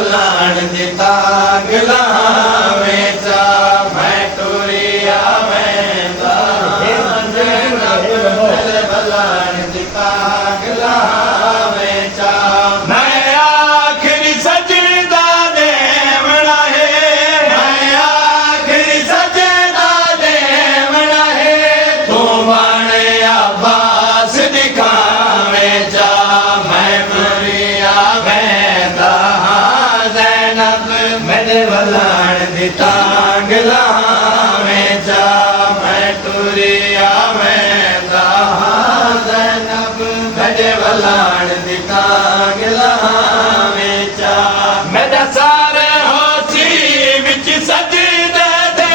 वलाण दी तांग लावे चा मैं टुरिया वेंदा ज़ैनब मेरे वलाण दी तांग लावे चा मैं आखिरी सजदा देवना है मैं आखिरी सजदा देवना है तू वाणे अब्बास दिखावे चा मैं टुरिया वेंदा ज़ैनब मेरे वलाण दी तांग लावे चा मैं टुरिया वेंदा ज़ैनब मेरे वलाण दी तांग लावे चा मेरा सारे होसी विच सजदे दे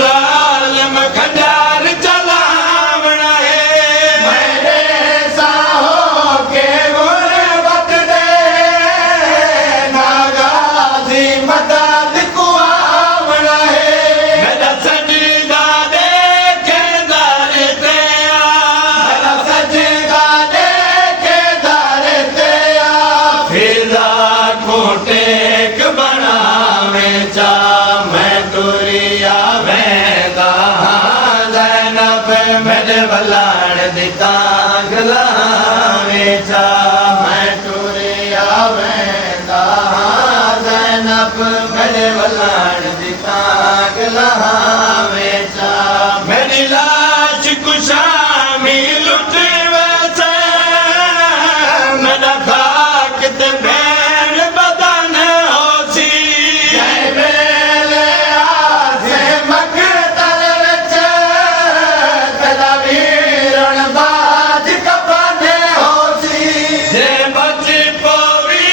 ज़ालिम खंडार चलावना है मेरे साहो के गुरबत दे नागाजी मदद को आवना है मेरा सजदा देखे दर ते मेरा सजदा देखे दर ते फिजा को टेक बनावे चा मैं टुरिया वेंदा ज़ैनब मेरे वलाण दी तांग लावे चा मैं टुरिया वेंदा ज़ैनब मेरे वलाण दी तांग लावे चा मेरी लाश कुशामी लुट वैसे मेरा खाक ते बैन बदन होसी जय मेले आसे मकतल विच तेरा वीरण बाज कफने होसी जे बच पवी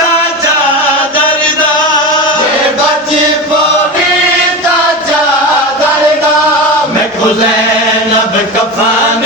दा चादर दा जे बच पवी दा चादर दा मैं ज़ैनब कफन